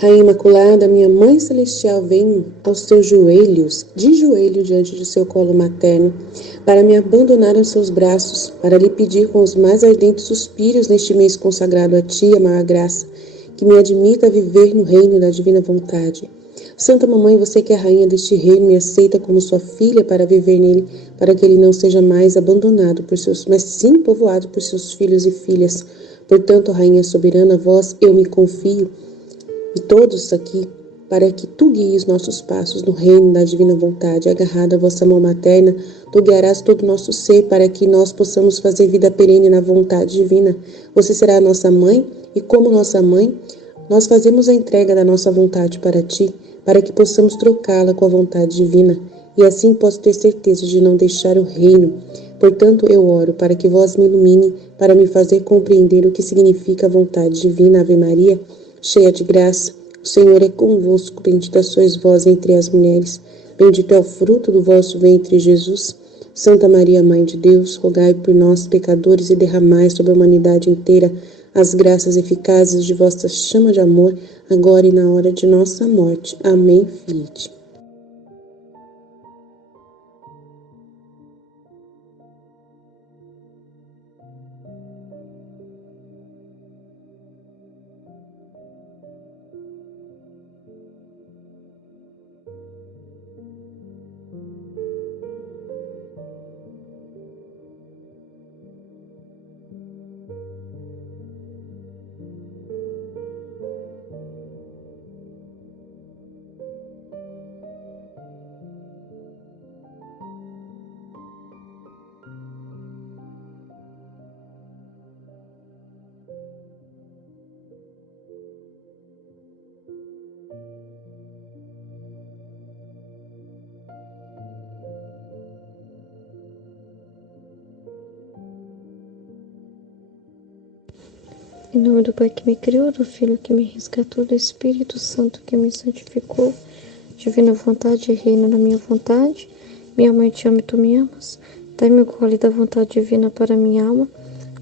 Rainha Imaculada, minha Mãe Celestial, venho aos teus joelhos, de joelho diante de seu colo materno, para me abandonar aos seus braços, para lhe pedir com os mais ardentes suspiros neste mês consagrado a ti, a maior graça, que me admita a viver no reino da divina vontade. Santa Mamãe, você que é a rainha deste reino, me aceita como sua filha para viver nele, para que ele não seja mais abandonado por seus, mas sim povoado por seus filhos e filhas. Portanto, rainha soberana, a vós eu me confio, e todos aqui, para que tu guies nossos passos no reino da divina vontade. Agarrada à vossa mão materna, tu guiarás todo o nosso ser para que nós possamos fazer vida perene na vontade divina. Você será a nossa mãe e, como nossa mãe, nós fazemos a entrega da nossa vontade para ti, para que possamos trocá-la com a vontade divina. E assim posso ter certeza de não deixar o reino. Portanto, eu oro para que vós me ilumine, para me fazer compreender o que significa a vontade divina. Ave Maria, cheia de graça, o Senhor é convosco, bendita sois vós entre as mulheres, bendito é o fruto do vosso ventre, Jesus. Santa Maria, Mãe de Deus, rogai por nós, pecadores, e derramai sobre a humanidade inteira as graças eficazes de vossa chama de amor, agora e na hora de nossa morte. Amém, Fiat. Em nome do Pai que me criou, do Filho que me resgatou, do Espírito Santo que me santificou, divina vontade e reino na minha vontade. Minha mãe te ama e tu me amas. Dai-me o gole da vontade divina para minha alma.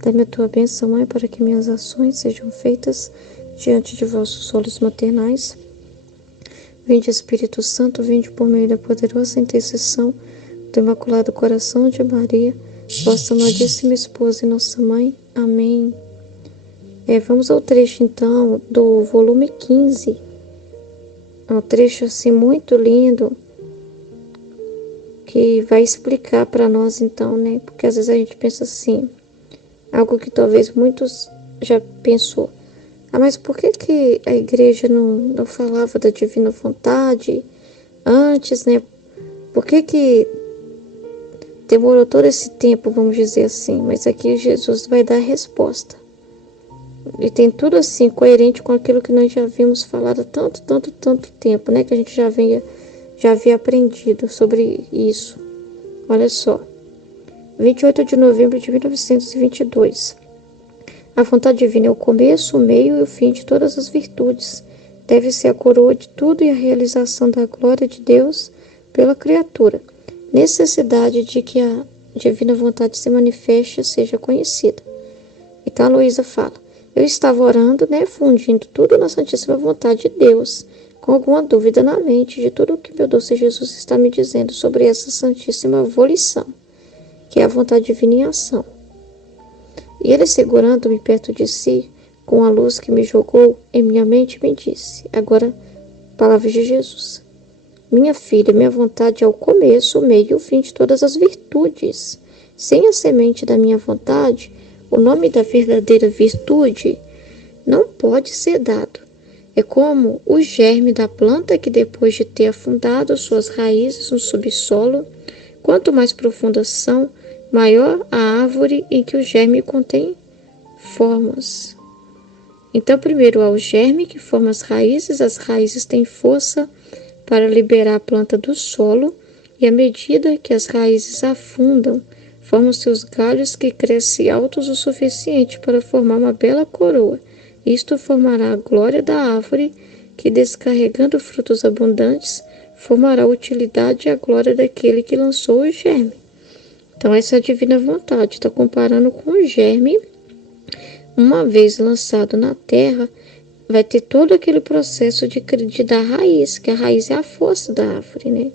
Dai-me a tua bênção, Mãe, para que minhas ações sejam feitas diante de vossos olhos maternais. Vinde, Espírito Santo, vinde por meio da poderosa intercessão do Imaculado Coração de Maria, vossa amadíssima esposa e nossa mãe. Amém. Vamos ao trecho, então, do volume 15. É um trecho, assim, muito lindo, que vai explicar para nós, então, né? Porque às vezes a gente pensa assim, algo que talvez muitos já pensou. Mas por que a igreja não falava da divina vontade antes, né? Por que demorou todo esse tempo, vamos dizer assim? Mas aqui Jesus vai dar a resposta. E tem tudo assim, coerente com aquilo que nós já vimos falado há tanto tempo, né? Que a gente já havia aprendido sobre isso. Olha só. 28 de novembro de 1922. A vontade divina é o começo, o meio e o fim de todas as virtudes. Deve ser a coroa de tudo e a realização da glória de Deus pela criatura. Necessidade de que a divina vontade se manifeste seja conhecida. Então a Luísa fala. Eu estava orando, né, fundindo tudo na Santíssima Vontade de Deus, com alguma dúvida na mente de tudo o que meu doce Jesus está me dizendo sobre essa Santíssima Volição, que é a vontade divina em ação. E ele, segurando-me perto de si, com a luz que me jogou em minha mente, me disse, agora, palavras de Jesus, minha filha, minha vontade é o começo, o meio e o fim de todas as virtudes. Sem a semente da minha vontade, o nome da verdadeira virtude não pode ser dado. É como o germe da planta que, depois de ter afundado suas raízes no subsolo, quanto mais profundas são, maior a árvore em que o germe contém formas. Então, primeiro há o germe que forma as raízes têm força para liberar a planta do solo, e à medida que as raízes afundam, formam seus galhos que crescem altos o suficiente para formar uma bela coroa. Isto formará a glória da árvore, que, descarregando frutos abundantes, formará a utilidade e a glória daquele que lançou o germe. Então, essa é a divina vontade. Está comparando com o germe, uma vez lançado na terra, vai ter todo aquele processo de dar raiz, que a raiz é a força da árvore, né?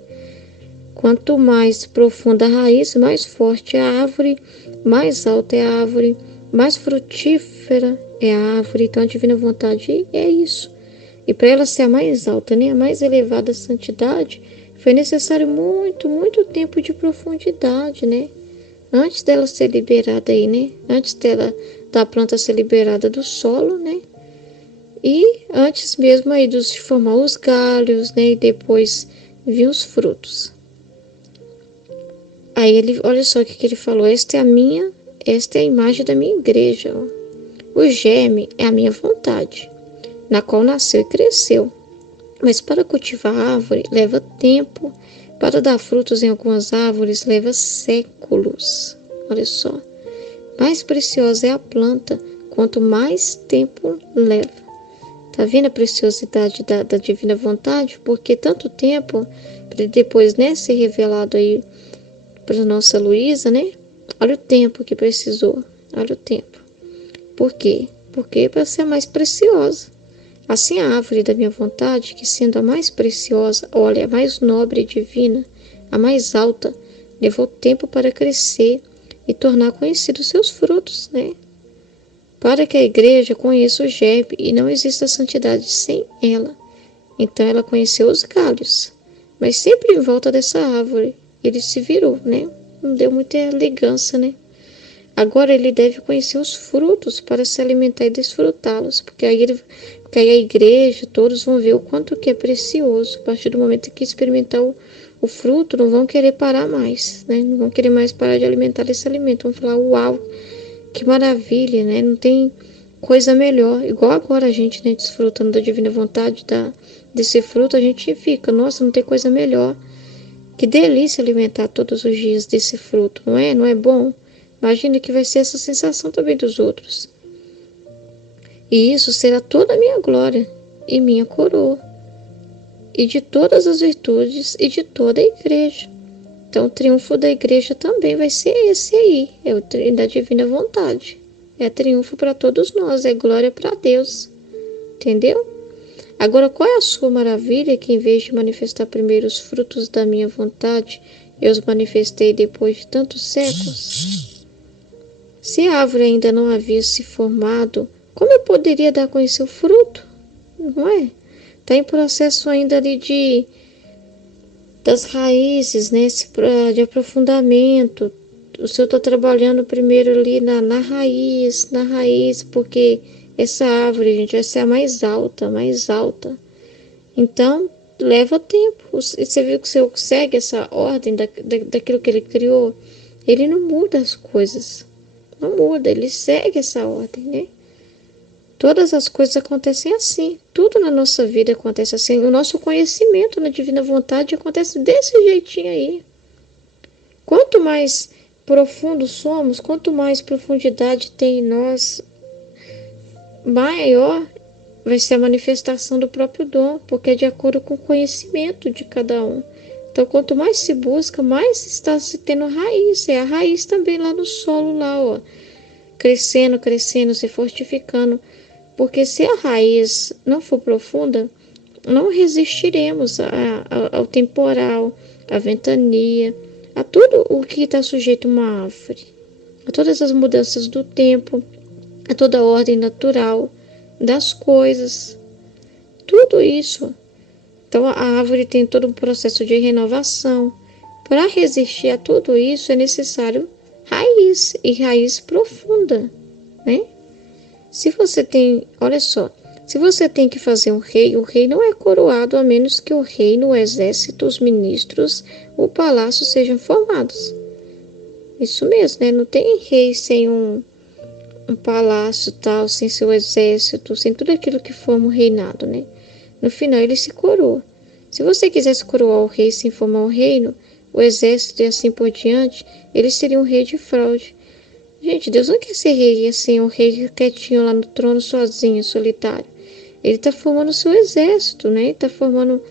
Quanto mais profunda a raiz, mais forte é a árvore, mais alta é a árvore, mais frutífera é a árvore. Então a divina vontade é isso. E para ela ser a mais alta, né, a mais elevada santidade, foi necessário muito, muito tempo de profundidade, né? Antes dela ser liberada aí, né? Antes da planta ser liberada do solo, né? E antes mesmo aí de formar os galhos, né? E depois vir os frutos. Aí ele, olha só o que ele falou: esta é a imagem da minha igreja. Ó. O germe é a minha vontade, na qual nasceu e cresceu. Mas para cultivar a árvore leva tempo, para dar frutos em algumas árvores leva séculos. Olha só, mais preciosa é a planta, quanto mais tempo leva. Tá vendo a preciosidade da divina vontade? Porque tanto tempo, para depois, né, ser revelado aí para nossa Luísa, né? Olha o tempo que precisou, olha o tempo. Por quê? Porque para ser mais preciosa. Assim a árvore da minha vontade, que sendo a mais preciosa, olha, a mais nobre e divina, a mais alta, levou tempo para crescer e tornar conhecidos seus frutos, né? Para que a igreja conheça o germe e não exista santidade sem ela. Então ela conheceu os galhos, mas sempre em volta dessa árvore ele se virou, né? Não deu muita elegância, né? Agora ele deve conhecer os frutos para se alimentar e desfrutá-los, porque aí a igreja, todos vão ver o quanto que é precioso. A partir do momento que experimentar o fruto, não vão querer parar mais, né? Não vão querer mais parar de alimentar esse alimento. Vão falar, uau, que maravilha, né? Não tem coisa melhor. Igual agora a gente, né, desfrutando da divina vontade, desse fruto, a gente fica, nossa, não tem coisa melhor. Que delícia alimentar todos os dias desse fruto, não é? Não é bom? Imagina que vai ser essa sensação também dos outros. E isso será toda a minha glória e minha coroa, e de todas as virtudes e de toda a igreja. Então o triunfo da igreja também vai ser esse aí, é o da divina vontade. É triunfo para todos nós, é glória para Deus. Entendeu? Agora, qual é a sua maravilha que, em vez de manifestar primeiro os frutos da minha vontade, eu os manifestei depois de tantos séculos? Se a árvore ainda não havia se formado, como eu poderia dar a conhecer o fruto? Não é? Está em processo ainda ali das raízes, né? De aprofundamento. O Senhor está trabalhando primeiro ali na raiz, porque essa árvore, gente, vai ser a mais alta, mais alta. Então, leva tempo. Você viu que o Senhor segue essa ordem daquilo que Ele criou? Ele não muda as coisas. Não muda, Ele segue essa ordem, né? Todas as coisas acontecem assim. Tudo na nossa vida acontece assim. O nosso conhecimento na divina vontade acontece desse jeitinho aí. Quanto mais profundos somos, quanto mais profundidade tem em nós, maior vai ser a manifestação do próprio dom, porque é de acordo com o conhecimento de cada um. Então, quanto mais se busca, mais está se tendo raiz. É a raiz também lá no solo, lá, ó, crescendo, se fortificando. Porque se a raiz não for profunda, não resistiremos ao temporal, à ventania, a tudo o que está sujeito a uma árvore, a todas as mudanças do tempo, a toda a ordem natural das coisas, tudo isso. Então a árvore tem todo um processo de renovação. Para resistir a tudo isso é necessário raiz, e raiz profunda, né? Se você tem, olha só, se você tem que fazer um rei, o rei não é coroado a menos que o reino, o exército, os ministros, o palácio sejam formados. Isso mesmo, né? Não tem rei sem um palácio tal, sem seu exército, sem tudo aquilo que forma o reinado, né? No final ele se coroa. Se você quisesse coroar o rei sem formar o reino, o exército e assim por diante, ele seria um rei de fraude. Gente, Deus não quer ser rei assim, um rei quietinho lá no trono sozinho, solitário. Ele está formando o seu exército, né? Está formando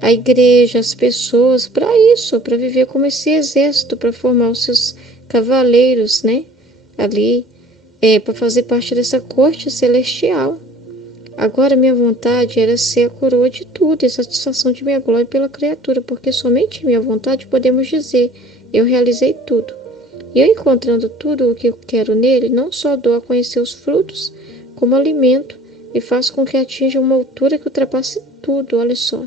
a igreja, as pessoas para isso, para viver como esse exército, para formar os seus cavaleiros, né? Ali, para fazer parte dessa corte celestial. Agora minha vontade era ser a coroa de tudo e a satisfação de minha glória pela criatura, porque somente em minha vontade podemos dizer, eu realizei tudo. E eu encontrando tudo o que eu quero nele, não só dou a conhecer os frutos, como alimento, e faço com que atinja uma altura que ultrapasse tudo, olha só.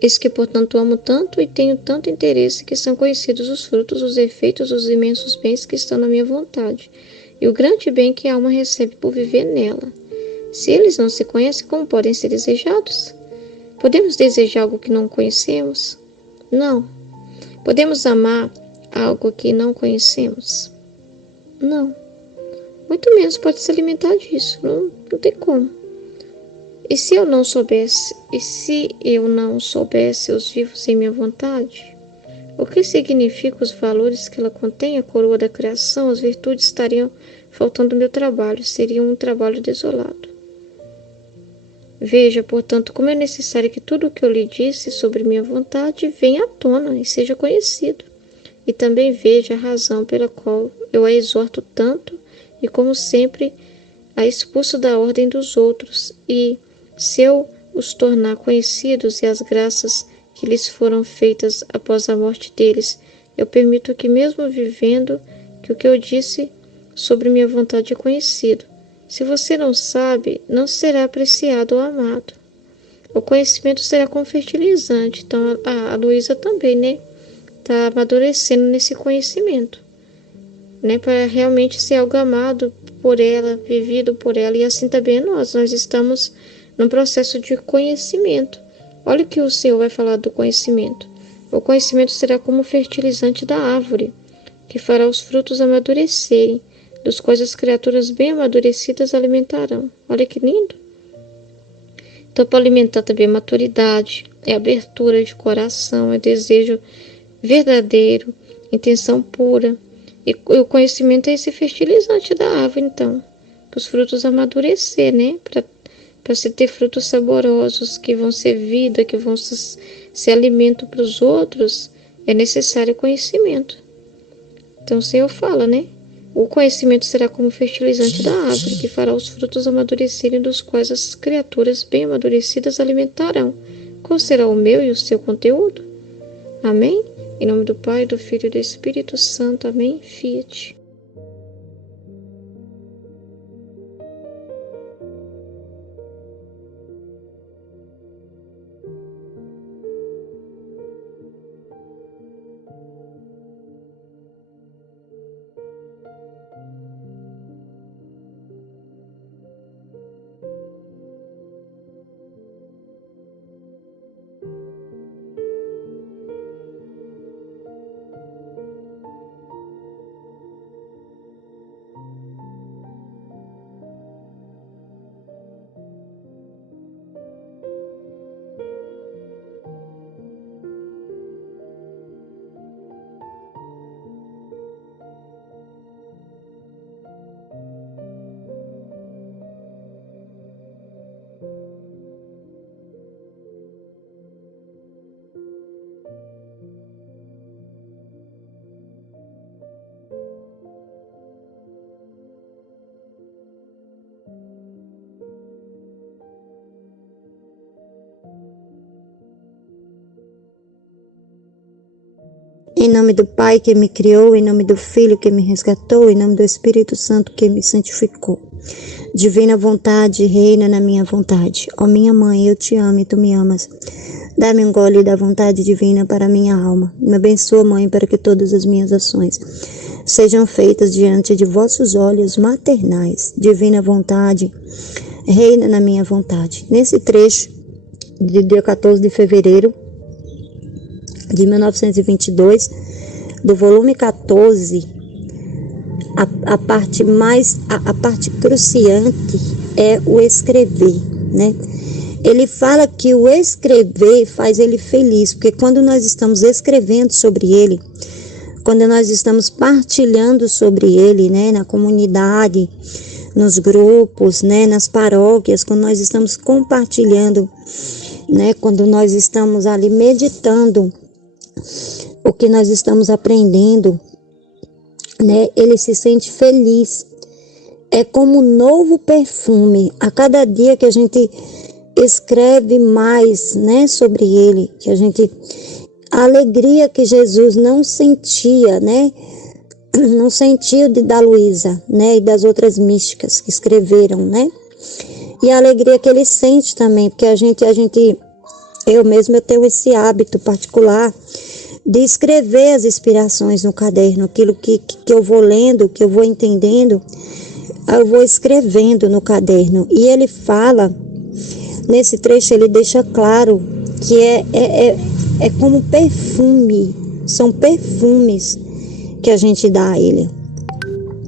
Eis que, portanto, amo tanto e tenho tanto interesse que são conhecidos os frutos, os efeitos, os imensos bens que estão na minha vontade, e o grande bem que a alma recebe por viver nela. Se eles não se conhecem, como podem ser desejados? Podemos desejar algo que não conhecemos? Não. Podemos amar algo que não conhecemos? Não. Muito menos pode se alimentar disso. Não tem como. E se eu não soubesse os vivos em minha vontade? O que significa os valores que ela contém, a coroa da criação, as virtudes estariam faltando no meu trabalho, seria um trabalho desolado. Veja, portanto, como é necessário que tudo o que eu lhe disse sobre minha vontade venha à tona e seja conhecido. E também veja a razão pela qual eu a exorto tanto e, como sempre, a expulso da ordem dos outros. E, se eu os tornar conhecidos e as graças que lhes foram feitas após a morte deles, eu permito que, mesmo vivendo, que o que eu disse sobre minha vontade é conhecido. Se você não sabe, não será apreciado ou amado. O conhecimento será como fertilizante. Então, a Luísa também, né? Está amadurecendo nesse conhecimento, né? Para realmente ser algo amado por ela, vivido por ela. E assim também é nós. Nós estamos num processo de conhecimento. Olha o que o Senhor vai falar do conhecimento. O conhecimento será como fertilizante da árvore, que fará os frutos amadurecerem, dos quais as criaturas bem amadurecidas alimentarão. Olha que lindo! Então, para alimentar também a maturidade, é abertura de coração, é desejo verdadeiro, intenção pura. E o conhecimento é esse fertilizante da árvore, então, para os frutos amadurecer, né? Para se ter frutos saborosos, que vão ser vida, que vão ser alimento para os outros, é necessário conhecimento. Então, o Senhor fala, né? O conhecimento será como fertilizante da árvore, que fará os frutos amadurecerem, dos quais as criaturas bem amadurecidas alimentarão. Qual será o meu e o seu conteúdo? Amém? Em nome do Pai, do Filho e do Espírito Santo. Amém? Fiat. Em nome do Pai que me criou, em nome do Filho que me resgatou, em nome do Espírito Santo que me santificou. Divina vontade, reina na minha vontade. Ó minha mãe, eu te amo e tu me amas. Dá-me um gole da vontade divina para a minha alma. Me abençoa, Mãe, para que todas as minhas ações sejam feitas diante de vossos olhos maternais. Divina vontade, reina na minha vontade. Nesse trecho de dia 14 de fevereiro de 1922, do volume 14, a parte cruciante é o escrever, né? Ele fala que o escrever faz ele feliz, porque quando nós estamos escrevendo sobre ele, quando nós estamos partilhando sobre ele, né, na comunidade, nos grupos, né, nas paróquias, quando nós estamos compartilhando, né, quando nós estamos ali meditando o que nós estamos aprendendo, né, ele se sente feliz. é como um novo perfume. A cada dia que a gente escreve mais, né, sobre ele, que a alegria que Jesus não sentia, né, não sentiu da Luísa, né, e das outras místicas que escreveram, né, e a alegria que ele sente também, porque eu mesma tenho esse hábito particular de escrever as inspirações no caderno, aquilo que eu vou lendo, que eu vou entendendo, eu vou escrevendo no caderno. E ele fala, nesse trecho ele deixa claro que é como perfume, são perfumes que a gente dá a ele,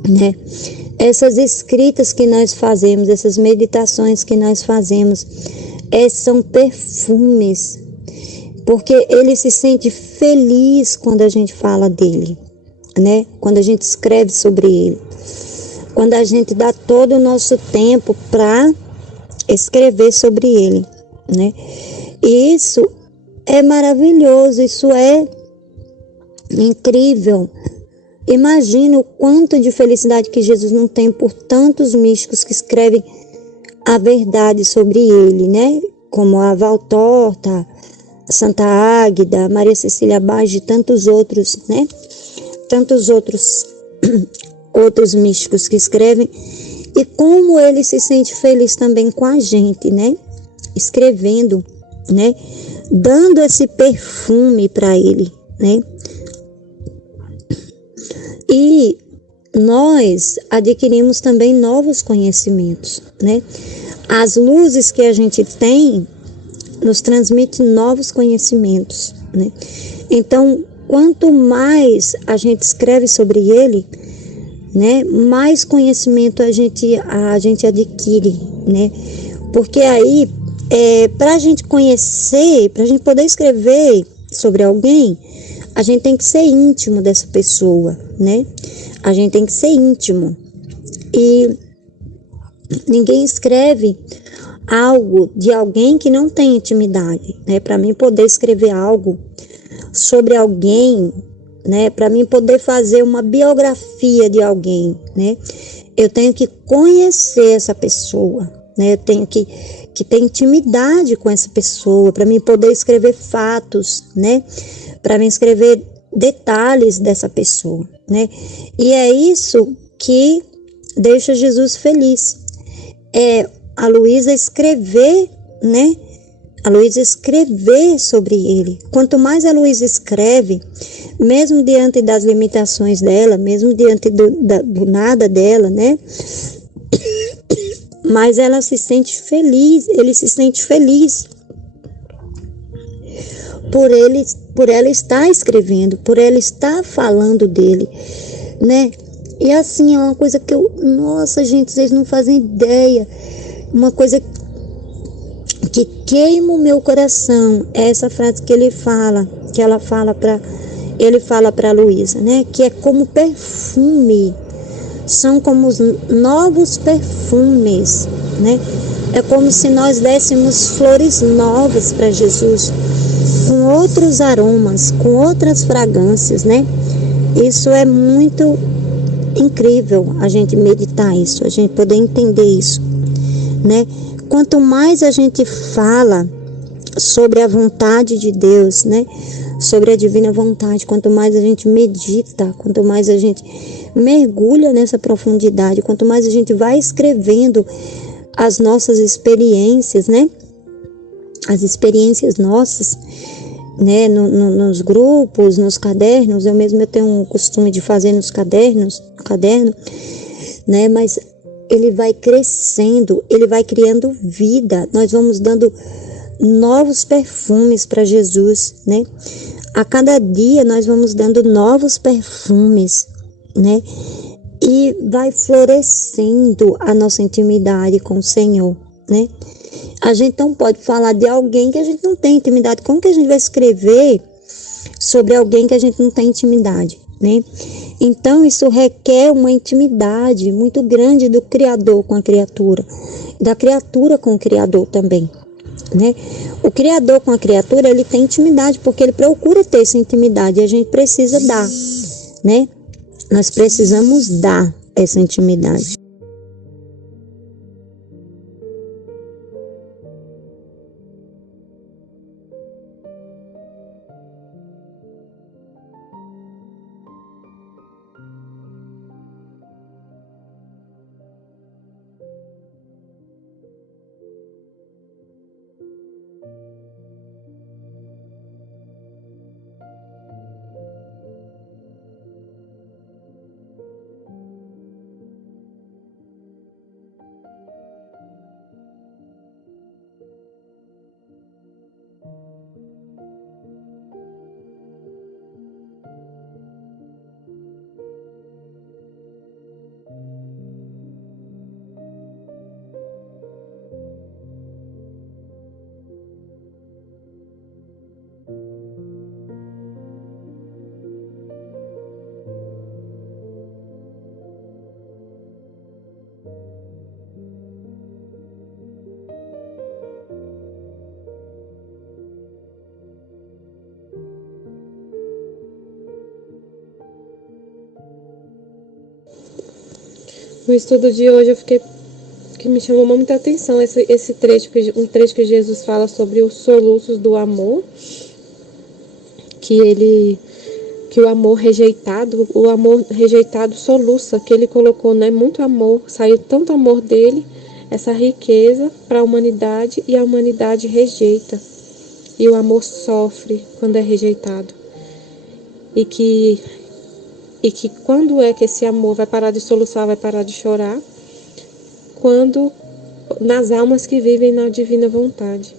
né? Essas escritas que nós fazemos, essas meditações que nós fazemos, são perfumes, porque ele se sente feliz quando a gente fala dele, né? Quando a gente escreve sobre ele, quando a gente dá todo o nosso tempo para escrever sobre ele, né? E isso é maravilhoso, isso é incrível. Imagina o quanto de felicidade que Jesus não tem por tantos místicos que escrevem a verdade sobre ele, né? Como a Valtorta, Santa Águida, Maria Cecília Bage e tantos outros, né? Tantos outros místicos que escrevem. E como ele se sente feliz também com a gente, né? Escrevendo, né? Dando esse perfume para ele, né? E nós adquirimos também novos conhecimentos, né? As luzes que a gente tem nos transmitem novos conhecimentos, né? Então, quanto mais a gente escreve sobre ele, né, mais conhecimento a gente adquire, né? Porque aí, para a gente conhecer, para a gente poder escrever sobre alguém, a gente tem que ser íntimo dessa pessoa, né? A gente tem que ser íntimo. E ninguém escreve algo de alguém que não tem intimidade, né? Para mim poder escrever algo sobre alguém, né? Para mim poder fazer uma biografia de alguém, né? Eu tenho que conhecer essa pessoa, né? Eu tenho que ter intimidade com essa pessoa, para mim poder escrever fatos, né? Para mim escrever detalhes dessa pessoa, né? E é isso que deixa Jesus feliz. A Luísa escrever, né? A Luísa escrever sobre ele. Quanto mais a Luísa escreve, mesmo diante das limitações dela, mesmo diante do nada dela, né? Mas ela se sente feliz, ele se sente feliz por ela estar escrevendo, por ela estar falando dele, né? E assim, é uma coisa que nossa, gente, vocês não fazem ideia, uma coisa que queima o meu coração, é essa frase que ele fala para Luísa, né? Que é como perfume, são como os novos perfumes, né? É como se nós dessemos flores novas para Jesus, com outros aromas, com outras fragrâncias, né? Isso é muito incrível, a gente meditar isso, a gente poder entender isso, né? Quanto mais a gente fala sobre a vontade de Deus, né? Sobre a divina vontade, quanto mais a gente medita, quanto mais a gente mergulha nessa profundidade, quanto mais a gente vai escrevendo as nossas experiências, né? As experiências nossas, né? Nos grupos, nos cadernos, eu tenho um costume de fazer no caderno, né? Mas ele vai crescendo, ele vai criando vida, nós vamos dando novos perfumes para Jesus, né? A cada dia nós vamos dando novos perfumes, né? E vai florescendo a nossa intimidade com o Senhor, né? A gente não pode falar de alguém que a gente não tem intimidade. Como que a gente vai escrever sobre alguém que a gente não tem intimidade, né? Então, isso requer uma intimidade muito grande do Criador com a criatura, da criatura com o Criador também, né? O Criador com a criatura, ele tem intimidade, porque ele procura ter essa intimidade e a gente precisa dar, né? Nós precisamos dar essa intimidade. No estudo de hoje que me chamou muita atenção esse trecho, um trecho que Jesus fala sobre os soluços do amor, que o amor rejeitado soluça, que ele colocou, né, muito amor, saiu tanto amor dele, essa riqueza para a humanidade, e a humanidade rejeita. E o amor sofre quando é rejeitado. E que quando é que esse amor vai parar de soluçar, vai parar de chorar? Quando nas almas que vivem na divina vontade,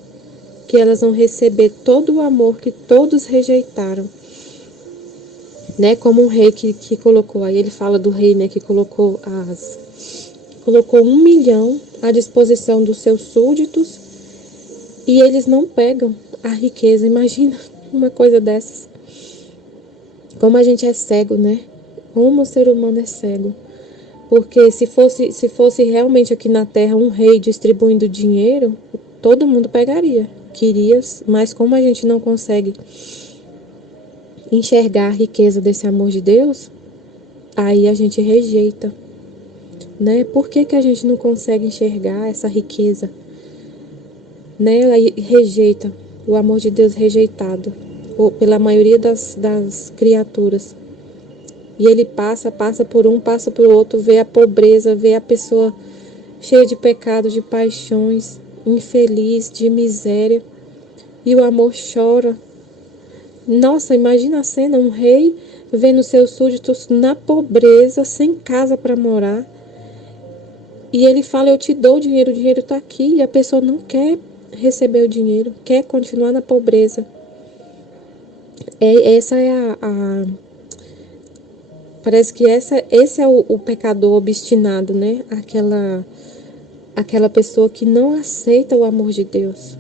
que elas vão receber todo o amor que todos rejeitaram, né? Como um rei que colocou, aí ele fala do rei, né, que colocou 1 milhão à disposição dos seus súditos, e eles não pegam a riqueza. Imagina uma coisa dessas. Como a gente é cego, né? Como o ser humano é cego. Porque se fosse realmente aqui na Terra um rei distribuindo dinheiro, todo mundo pegaria. Queria, mas como a gente não consegue enxergar a riqueza desse amor de Deus, aí a gente rejeita, né? Por que a gente não consegue enxergar essa riqueza, né? Aí rejeita o amor de Deus rejeitado pela maioria das criaturas. E ele passa por um, passa por outro, vê a pobreza, vê a pessoa cheia de pecados, de paixões, infeliz, de miséria. E o amor chora. Nossa, imagina a cena, um rei vendo seus súditos na pobreza, sem casa para morar. E ele fala, eu te dou o dinheiro está aqui. E a pessoa não quer receber o dinheiro, quer continuar na pobreza. Essa é parece que esse é o pecador obstinado, né? Aquela pessoa que não aceita o amor de Deus.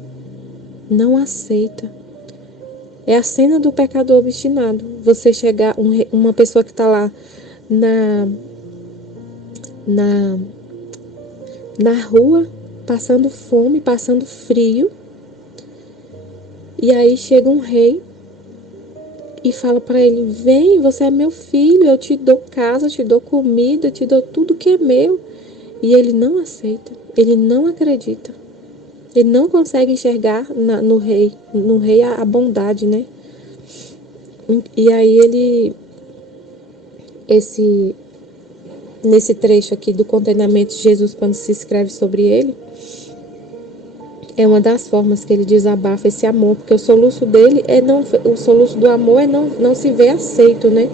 Não aceita. É a cena do pecador obstinado. Você chegar, uma pessoa que está lá na rua, passando fome, passando frio, e aí chega um rei e fala para ele, vem, você é meu filho, eu te dou casa, eu te dou comida, eu te dou tudo que é meu. E ele não aceita, ele não acredita. Ele não consegue enxergar no rei a bondade, né? E aí nesse trecho aqui do contentamento de Jesus, quando se escreve sobre ele, é uma das formas que ele desabafa esse amor, porque o soluço dele o soluço do amor é não se ver aceito, né?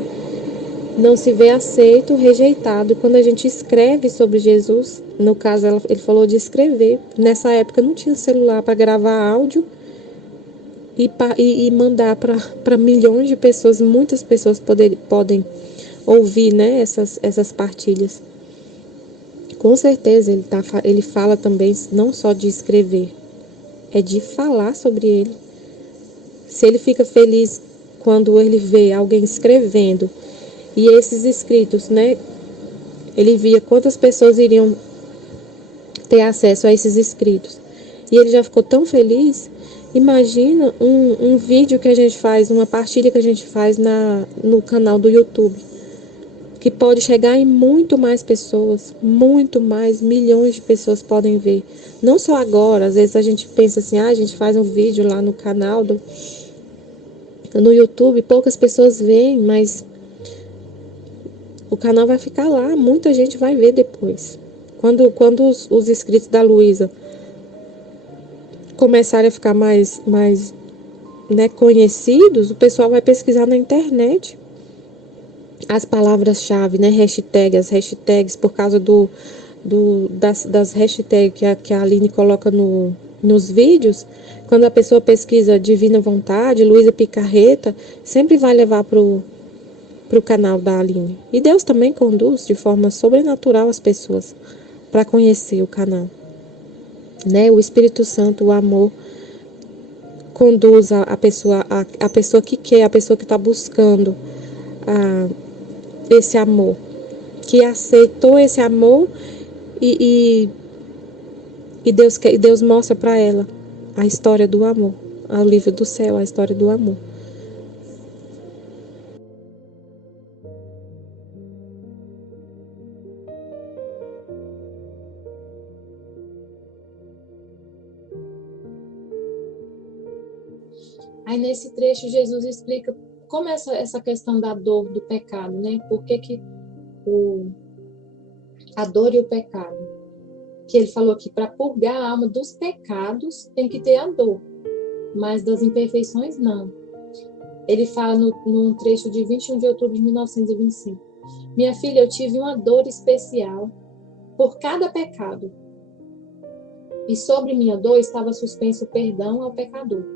Não se vê aceito, rejeitado. E quando a gente escreve sobre Jesus, no caso ele falou de escrever. Nessa época não tinha celular para gravar áudio e mandar para milhões de pessoas. Muitas pessoas podem ouvir, né, essas partilhas. Com certeza ele fala também não só de escrever, é de falar sobre ele. Se ele fica feliz quando ele vê alguém escrevendo, e esses escritos, né? Ele via quantas pessoas iriam ter acesso a esses escritos. E ele já ficou tão feliz. Imagina um vídeo que a gente faz, uma partilha que a gente faz no canal do YouTube, que pode chegar em muito mais pessoas, muito mais, milhões de pessoas podem ver. Não só agora, às vezes a gente pensa assim, a gente faz um vídeo lá no canal no YouTube, poucas pessoas veem, mas o canal vai ficar lá, muita gente vai ver depois. Quando os inscritos da Luísa começarem a ficar mais né, conhecidos, o pessoal vai pesquisar na internet as palavras-chave, né, as hashtags, por causa das hashtags que a Aline coloca nos vídeos. Quando a pessoa pesquisa Divina Vontade, Luísa Picarreta, sempre vai levar pro canal da Aline. E Deus também conduz de forma sobrenatural as pessoas para conhecer o canal, né? O Espírito Santo, o amor, conduz a pessoa que quer, a pessoa que está buscando esse amor, que aceitou esse amor e Deus mostra para ela a história do amor, o livro do céu, a história do amor. Aí nesse trecho Jesus explica como essa questão da dor, do pecado, né? Por que a dor e o pecado? Que ele falou que para purgar a alma dos pecados tem que ter a dor, mas das imperfeições não. Ele fala num trecho de 21 de outubro de 1925. Minha filha, eu tive uma dor especial por cada pecado. E sobre minha dor estava suspenso o perdão ao pecador.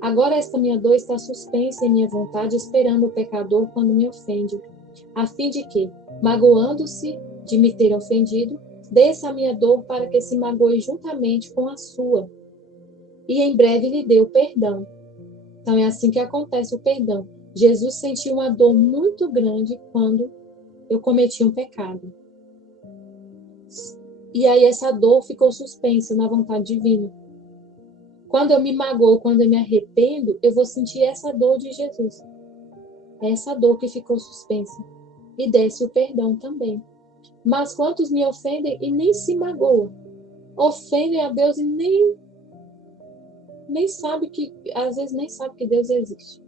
Agora esta minha dor está suspensa em minha vontade, esperando o pecador quando me ofende, a fim de que, magoando-se de me ter ofendido, desça a minha dor para que se magoe juntamente com a sua. E em breve lhe dê o perdão. Então é assim que acontece o perdão. Jesus sentiu uma dor muito grande quando eu cometi um pecado. E aí essa dor ficou suspensa na vontade divina. Quando eu me magoo, quando eu me arrependo, eu vou sentir essa dor de Jesus. É essa dor que ficou suspensa. E desce o perdão também. Mas quantos me ofendem e nem se magoam? Ofendem a Deus e nem sabe que, às vezes nem sabe que Deus existe.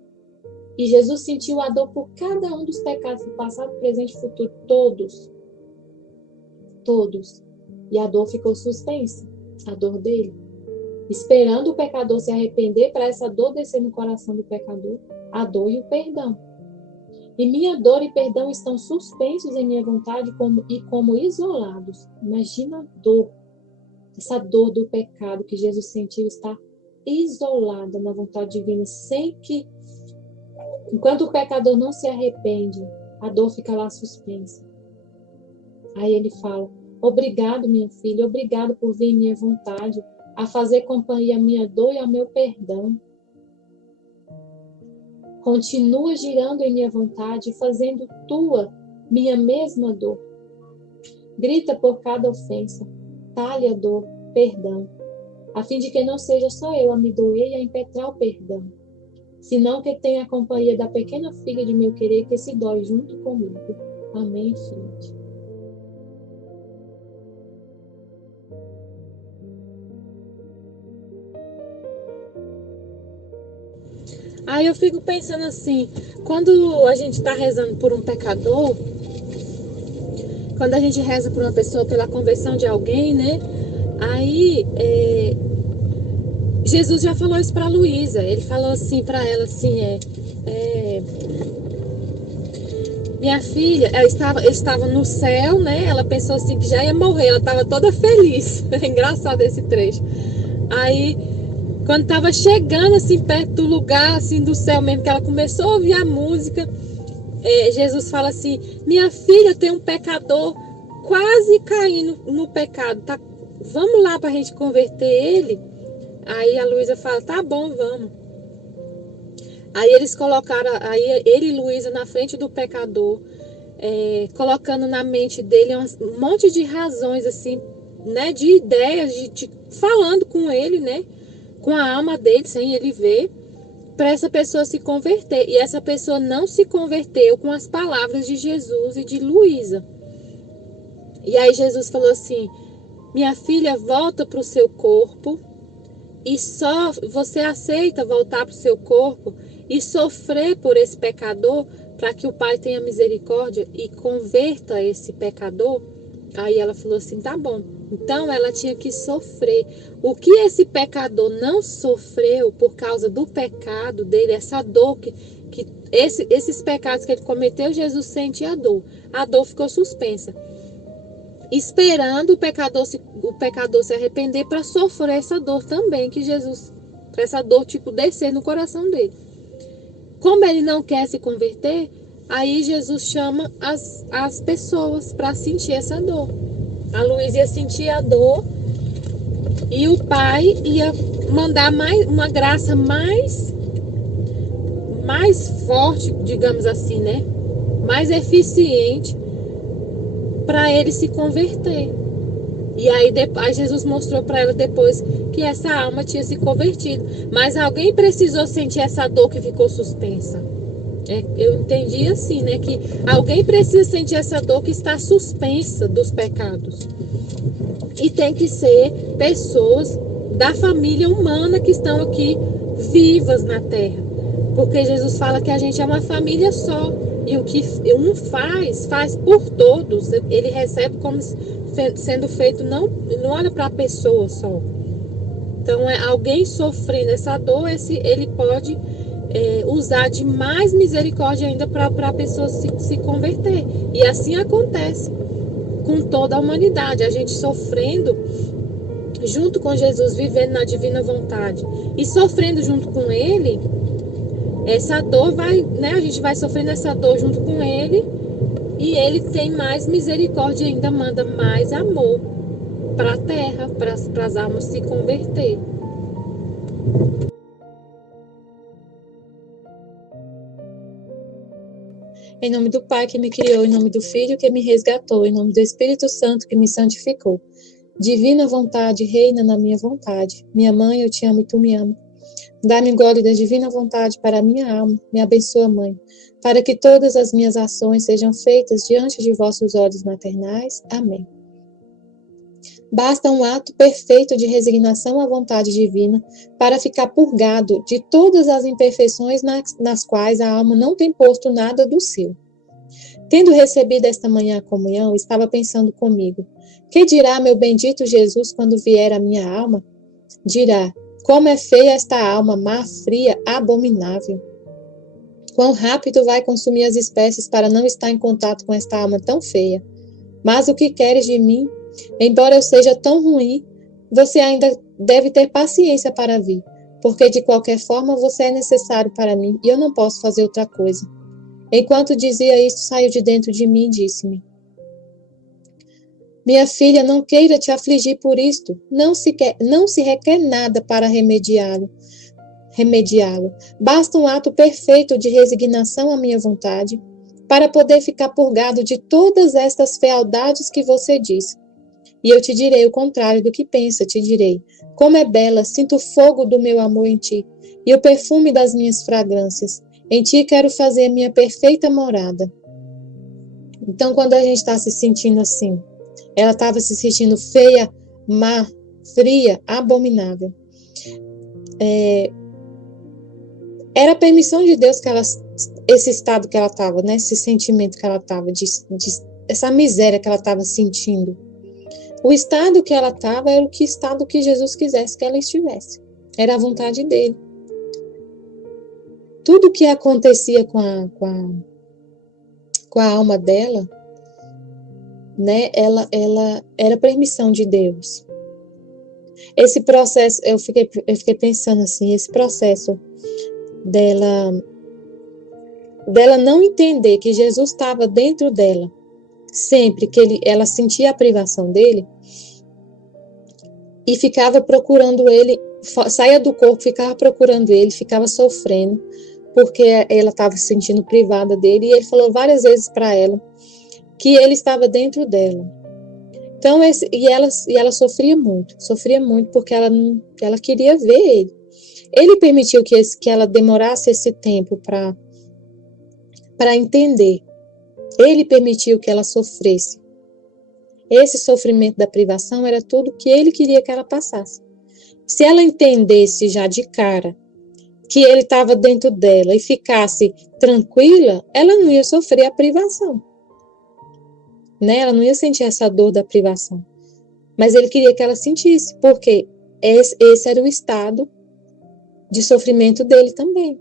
E Jesus sentiu a dor por cada um dos pecados do passado, presente e futuro, todos. Todos. E a dor ficou suspensa, a dor dele. Esperando o pecador se arrepender para essa dor descer no coração do pecador, a dor e o perdão. E minha dor e perdão estão suspensos em minha vontade como isolados. Imagina a dor, essa dor do pecado que Jesus sentiu está isolada na vontade divina, sem que, enquanto o pecador não se arrepende, a dor fica lá suspensa. Aí ele fala, obrigado, minha filha, obrigado por vir em minha vontade, a fazer companhia à minha dor e ao meu perdão. Continua girando em minha vontade, fazendo tua, minha mesma dor. Grita por cada ofensa, talhe a dor, perdão, a fim de que não seja só eu a me doer e a impetrar o perdão, senão que tenha a companhia da pequena filha de meu querer que se dói junto comigo. Amém, filha. Aí eu fico pensando assim, quando a gente está rezando por um pecador, quando a gente reza por uma pessoa pela conversão de alguém, né? Aí Jesus já falou isso para Luísa. Ele falou assim para ela assim, minha filha, ela estava no céu, né? Ela pensou assim que já ia morrer, ela estava toda feliz. É engraçado esse trecho. Aí quando estava chegando assim perto do lugar, assim do céu mesmo, que ela começou a ouvir a música, Jesus fala assim, minha filha, tem um pecador quase caindo no pecado, tá? Vamos lá para a gente converter ele? Aí a Luísa fala, tá bom, vamos. Aí eles colocaram, aí ele e Luísa na frente do pecador, colocando na mente dele um monte de razões assim, né, de ideias, falando com ele, né, com a alma dele, sem ele ver, para essa pessoa se converter. E essa pessoa não se converteu com as palavras de Jesus e de Luísa. E aí Jesus falou assim, minha filha, volta para o seu corpo, e só você aceita voltar para o seu corpo e sofrer por esse pecador, para que o Pai tenha misericórdia e converta esse pecador? Aí ela falou assim, tá bom. Então ela tinha que sofrer. O que esse pecador não sofreu por causa do pecado dele, essa dor esses pecados que ele cometeu, Jesus sente a dor. A dor ficou suspensa, esperando o pecador se arrepender para sofrer essa dor também, que Jesus, essa dor tipo descer no coração dele. Como ele não quer se converter, aí Jesus chama as pessoas para sentir essa dor. A Luísa ia sentir a dor e o Pai ia mandar uma graça mais forte, digamos assim, né? Mais eficiente para ele se converter. E aí Jesus mostrou para ela depois que essa alma tinha se convertido. Mas alguém precisou sentir essa dor que ficou suspensa. Eu entendi assim, né? Que alguém precisa sentir essa dor que está suspensa dos pecados. E tem que ser pessoas da família humana que estão aqui vivas na Terra. Porque Jesus fala que a gente é uma família só. E o que um faz por todos. Ele recebe como sendo feito, não olha para a pessoa só. Então, alguém sofrendo essa dor, ele pode usar de mais misericórdia ainda para a pessoa se converter. E assim acontece com toda a humanidade. A gente sofrendo junto com Jesus, vivendo na divina vontade e sofrendo junto com Ele, essa dor vai, né? A gente vai sofrendo essa dor junto com Ele e Ele tem mais misericórdia ainda, manda mais amor para a terra, para as almas se converter. Em nome do Pai que me criou, em nome do Filho que me resgatou, em nome do Espírito Santo que me santificou. Divina vontade, reina na minha vontade. Minha mãe, eu te amo e tu me ama. Dá-me gole da divina vontade para a minha alma. Me abençoa, Mãe, para que todas as minhas ações sejam feitas diante de vossos olhos maternais. Amém. Basta um ato perfeito de resignação à vontade divina para ficar purgado de todas as imperfeições nas quais a alma não tem posto nada do seu. Tendo recebido esta manhã a comunhão, estava pensando comigo: que dirá meu bendito Jesus quando vier a minha alma? Dirá: como é feia esta alma, má, fria, abominável. Quão rápido vai consumir as espécies para não estar em contato com esta alma tão feia. Mas o que queres de mim? Embora eu seja tão ruim, você ainda deve ter paciência para vir, porque de qualquer forma você é necessário para mim e eu não posso fazer outra coisa. Enquanto dizia isto, saiu de dentro de mim e disse-me: minha filha, não queira te afligir por isto. Não se requer nada para remediá-lo. Basta um ato perfeito de resignação à minha vontade, para poder ficar purgado de todas estas fealdades que você diz. E eu te direi o contrário do que pensa, te direi: como é bela, sinto o fogo do meu amor em ti, e o perfume das minhas fragrâncias. Em ti quero fazer minha perfeita morada. Então, quando a gente está se sentindo assim, ela estava se sentindo feia, má, fria, abominável. Era a permissão de Deus que esse estado que ela estava, né? Esse sentimento que ela estava, essa miséria que ela estava sentindo. O estado que ela estava era o estado que Jesus quisesse que ela estivesse. Era a vontade dele. Tudo que acontecia com a alma dela, né? Ela era permissão de Deus. Esse processo, eu fiquei pensando assim, esse processo dela não entender que Jesus estava dentro dela, sempre que ela sentia a privação dele, e ficava procurando ele, saía do corpo, ficava procurando ele, ficava sofrendo, porque ela estava se sentindo privada dele, e ele falou várias vezes para ela que ele estava dentro dela. Então, ela sofria muito, porque ela queria ver ele. Ele permitiu que ela demorasse esse tempo para entender. Ele permitiu que ela sofresse. Esse sofrimento da privação era tudo que ele queria que ela passasse. Se ela entendesse já de cara que ele estava dentro dela e ficasse tranquila, ela não ia sofrer a privação. Né? Ela não ia sentir essa dor da privação. Mas ele queria que ela sentisse, porque esse era o estado de sofrimento dele também.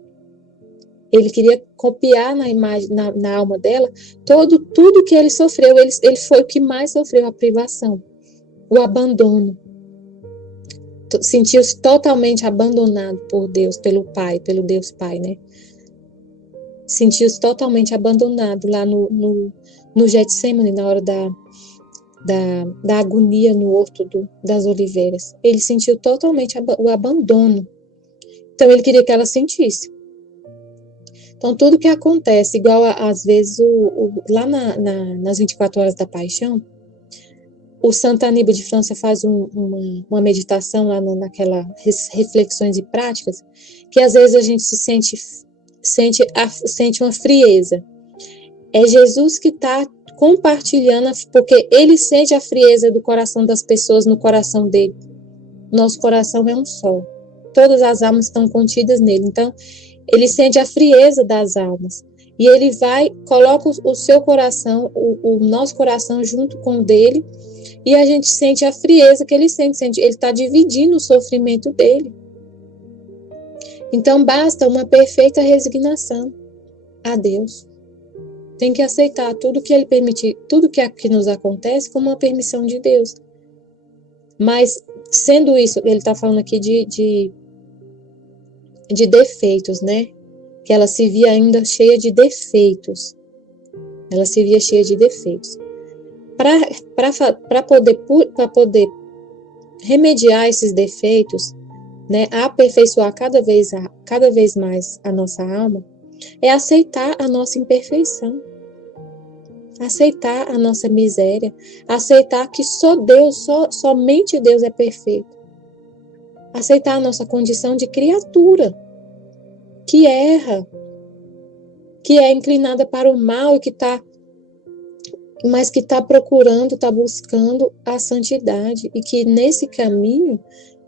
Ele queria copiar na imagem, na alma dela, tudo que ele sofreu. Ele foi o que mais sofreu a privação, o abandono. Sentiu-se totalmente abandonado por Deus, pelo Pai, pelo Deus Pai, né? Sentiu-se totalmente abandonado lá no Getsemane, na hora da agonia no Horto das Oliveiras. Ele sentiu totalmente o abandono. Então, ele queria que ela sentisse. Então, tudo que acontece, igual às vezes, lá nas 24 horas da paixão, o Santo Aníbal de França faz uma meditação lá naquelas reflexões e práticas, que às vezes a gente sente uma frieza. É Jesus que está compartilhando, porque ele sente a frieza do coração das pessoas no coração dele. Nosso coração é um só. Todas as almas estão contidas nele. Então, Ele sente a frieza das almas. E ele coloca o seu coração, o nosso coração junto com o dele, e a gente sente a frieza que ele sente. Ele está dividindo o sofrimento dele. Então, basta uma perfeita resignação a Deus. Tem que aceitar tudo que ele permitir, tudo que nos acontece como uma permissão de Deus. Mas, sendo isso, ele está falando aqui de defeitos, né? Que ela se via ainda cheia de defeitos. Ela se via cheia de defeitos. Para poder remediar esses defeitos, né, aperfeiçoar cada vez mais a nossa alma, é aceitar a nossa imperfeição, aceitar a nossa miséria, aceitar que só Deus, somente Deus é perfeito, aceitar a nossa condição de criatura, que erra, que é inclinada para o mal e mas que está procurando, está buscando a santidade, e que nesse caminho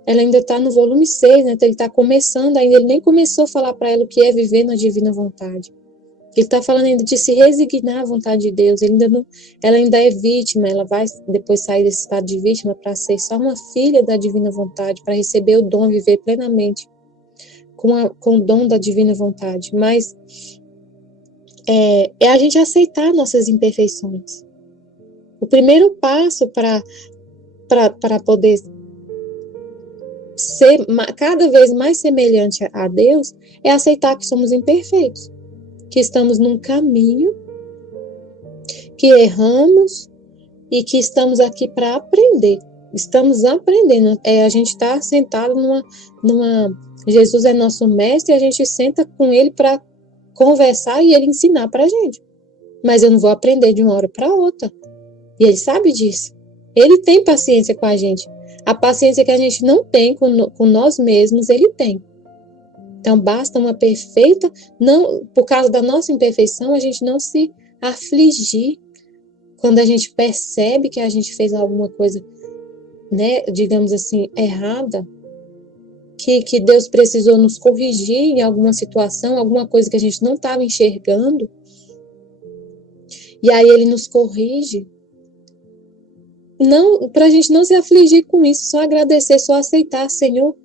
ela ainda está no volume 6, né? Então ele está começando ainda, ele nem começou a falar para ela o que é viver na divina vontade. Ele está falando ainda de se resignar à vontade de Deus. Ela ainda é vítima, ela vai depois sair desse estado de vítima para ser só uma filha da divina vontade, para receber o dom, viver plenamente com o dom da divina vontade. Mas é a gente aceitar nossas imperfeições. O primeiro passo para poder ser cada vez mais semelhante a Deus é aceitar que somos imperfeitos, que estamos num caminho, que erramos e que estamos aqui para aprender. Estamos aprendendo. A gente está sentado Jesus é nosso mestre, e a gente senta com ele para conversar e ele ensinar para a gente. Mas eu não vou aprender de uma hora para outra. E ele sabe disso. Ele tem paciência com a gente. A paciência que a gente não tem com nós mesmos, ele tem. Então, basta uma perfeita, não, por causa da nossa imperfeição, a gente não se afligir quando a gente percebe que a gente fez alguma coisa, né, digamos assim, errada, que Deus precisou nos corrigir em alguma situação, alguma coisa que a gente não estava enxergando, e aí ele nos corrige. Não, para a gente não se afligir com isso, só agradecer, só aceitar, Senhor,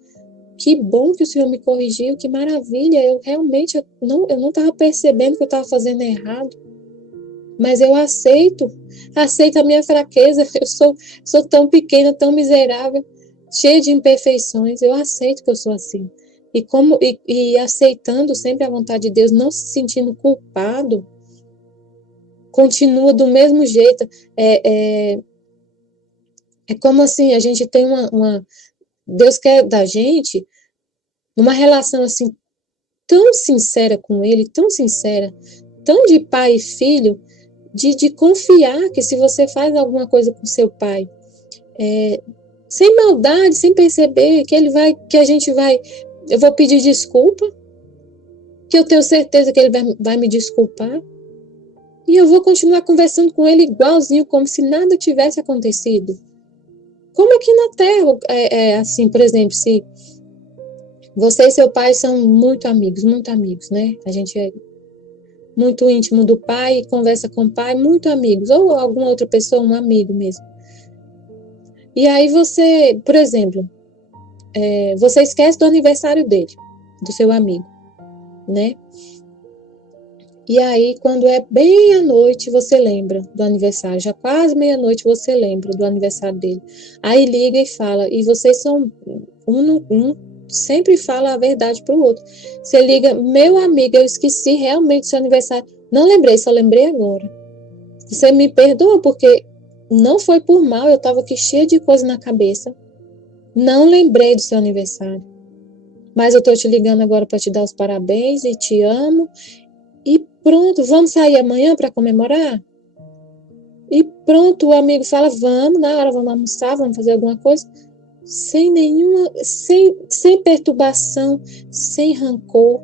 que bom que o Senhor me corrigiu, que maravilha, eu não estava percebendo que eu estava fazendo errado, mas eu aceito a minha fraqueza, eu sou tão pequena, tão miserável, cheia de imperfeições, eu aceito que eu sou assim, e aceitando sempre a vontade de Deus, não se sentindo culpado, continua do mesmo jeito, é como assim, a gente tem Deus quer da gente uma relação assim, tão sincera com Ele, tão sincera, tão de pai e filho, de confiar que se você faz alguma coisa com seu pai, sem maldade, sem perceber, que a gente vai, eu vou pedir desculpa, que eu tenho certeza que Ele vai me desculpar, e eu vou continuar conversando com Ele igualzinho, como se nada tivesse acontecido. Como aqui na Terra, assim, por exemplo, se você e seu pai são muito amigos, né? A gente é muito íntimo do pai, conversa com o pai, muito amigos, ou alguma outra pessoa, um amigo mesmo. E aí você, por exemplo, você esquece do aniversário dele, do seu amigo, né? E aí, quando é bem à noite, você lembra do aniversário. Já quase meia-noite você lembra do aniversário dele. Aí liga e fala, e vocês são um sempre fala a verdade para o outro. Você liga, meu amigo, eu esqueci realmente do seu aniversário. Não lembrei, só lembrei agora. Você me perdoa porque não foi por mal, eu estava aqui cheia de coisa na cabeça. Não lembrei do seu aniversário. Mas eu estou te ligando agora para te dar os parabéns e te amo. E pronto, vamos sair amanhã para comemorar? E pronto, o amigo fala, vamos, na hora vamos almoçar, vamos fazer alguma coisa. Sem sem perturbação, sem rancor.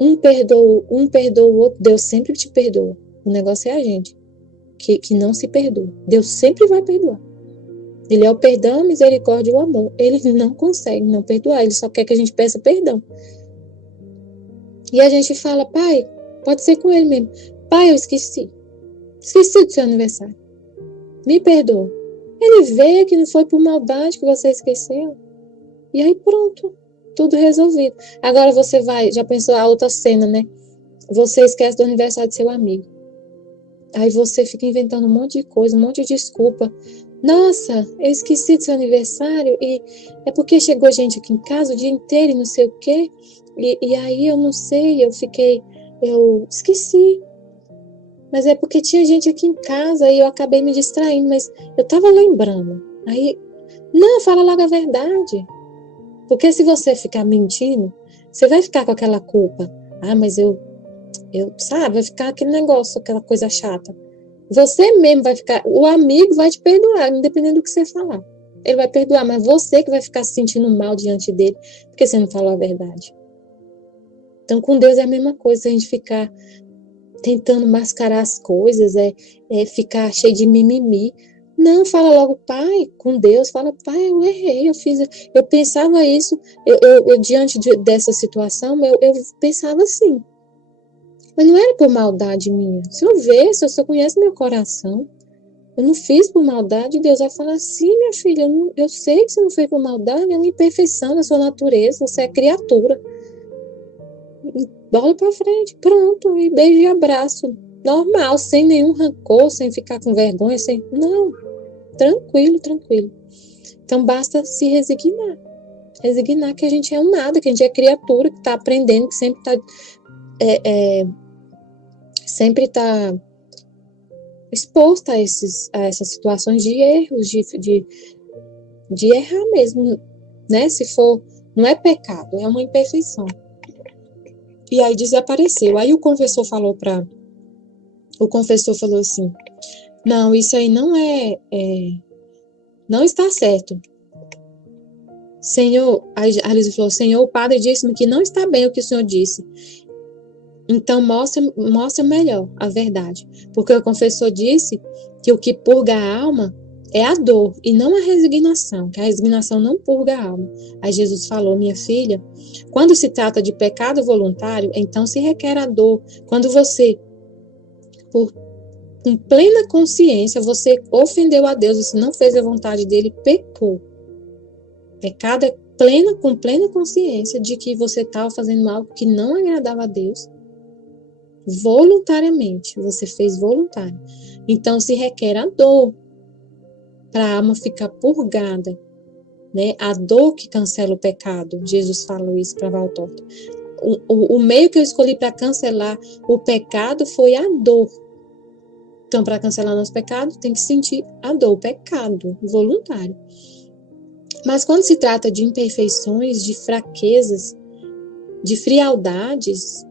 Um perdoa o outro, Deus sempre te perdoa. O negócio é a gente, que não se perdoa. Deus sempre vai perdoar. Ele é o perdão, a misericórdia e o amor. Ele não consegue não perdoar, ele só quer que a gente peça perdão. E a gente fala, pai, pode ser com ele mesmo. Pai, eu esqueci. Esqueci do seu aniversário. Me perdoa. Ele vê que não foi por maldade que você esqueceu. E aí pronto, tudo resolvido. Agora você vai, já pensou a outra cena, né? Você esquece do aniversário do seu amigo. Aí você fica inventando um monte de coisa, um monte de desculpa. Nossa, eu esqueci do seu aniversário e é porque chegou gente aqui em casa o dia inteiro e não sei o quê. E aí eu não sei, eu esqueci. Mas é porque tinha gente aqui em casa e eu acabei me distraindo, mas eu tava lembrando. Aí, não, fala logo a verdade. Porque se você ficar mentindo, você vai ficar com aquela culpa. Ah, mas sabe, vai ficar aquele negócio, aquela coisa chata. Você mesmo vai ficar, o amigo vai te perdoar, independente do que você falar. Ele vai perdoar, mas você que vai ficar se sentindo mal diante dele, porque você não falou a verdade. Então, com Deus é a mesma coisa, a gente ficar tentando mascarar as coisas, ficar cheio de mimimi. Não, fala logo, pai, com Deus, fala, pai, eu errei, eu pensava isso, eu diante dessa situação, eu pensava assim. Mas não era por maldade minha. Se eu conhece meu coração, eu não fiz por maldade, Deus vai falar, sim, minha filha, eu sei que você não fez por maldade, é uma imperfeição da sua natureza, você é criatura. E bola pra frente, pronto, e beijo e abraço. Normal, sem nenhum rancor, sem ficar com vergonha, Não, tranquilo, tranquilo. Então basta se resignar. Resignar que a gente é um nada, que a gente é criatura, que está aprendendo, que sempre está exposta a essas situações de erros, de errar mesmo, né? Se for, não é pecado, é uma imperfeição. E aí desapareceu. Aí o confessor falou assim, não, isso aí não não está certo. Senhor, a Lisa falou, Senhor, o padre disse-me que não está bem o que o Senhor disse. Então mostra melhor a verdade. Porque o confessor disse que o que purga a alma é a dor e não a resignação, que a resignação não purga a alma. Aí Jesus falou, minha filha, quando se trata de pecado voluntário, então se requer a dor. Quando você, com plena consciência, você ofendeu a Deus, você não fez a vontade dele, pecou. Pecado é com plena consciência de que você estava fazendo algo que não agradava a Deus. Voluntariamente, você fez voluntário. Então se requer a dor para a alma ficar purgada, né? A dor que cancela o pecado. Jesus falou isso para Valtorta. O meio que eu escolhi para cancelar o pecado foi a dor. Então, para cancelar nosso pecado, tem que sentir a dor, o pecado voluntário. Mas quando se trata de imperfeições, de fraquezas, de frialdades,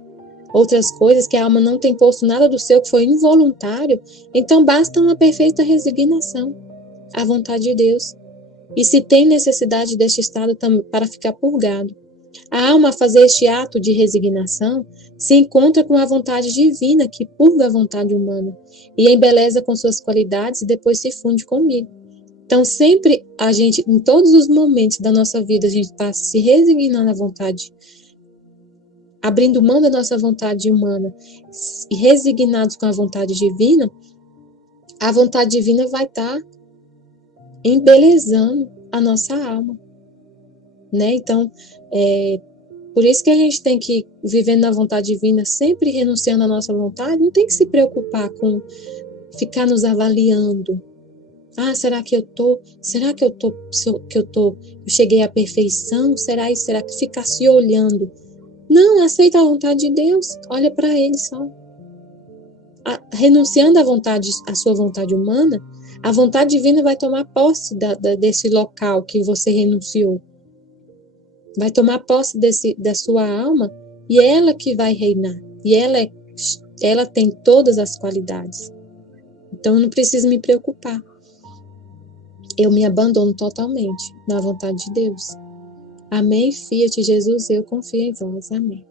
outras coisas que a alma não tem posto nada do seu, que foi involuntário, então basta uma perfeita resignação à vontade de Deus. E se tem necessidade deste estado para ficar purgado. A alma a fazer este ato de resignação se encontra com a vontade divina que purga a vontade humana e embeleza com suas qualidades e depois se funde comigo. Então sempre a gente, em todos os momentos da nossa vida, a gente está se resignando à vontade, abrindo mão da nossa vontade humana e resignados com a vontade divina, a vontade divina vai estar embelezando a nossa alma, né? Então, por isso que a gente tem que viver na vontade divina, sempre renunciando à nossa vontade, não tem que se preocupar com ficar nos avaliando. Ah, será que eu cheguei à perfeição? Será que ficar se olhando? Não, aceita a vontade de Deus, olha para ele só. Renunciando à sua vontade humana, a vontade divina vai tomar posse desse local que você renunciou. Vai tomar posse da sua alma e é ela que vai reinar. E ela tem todas as qualidades. Então eu não preciso me preocupar. Eu me abandono totalmente na vontade de Deus. Amém, Fiat Jesus, eu confio em vós. Amém.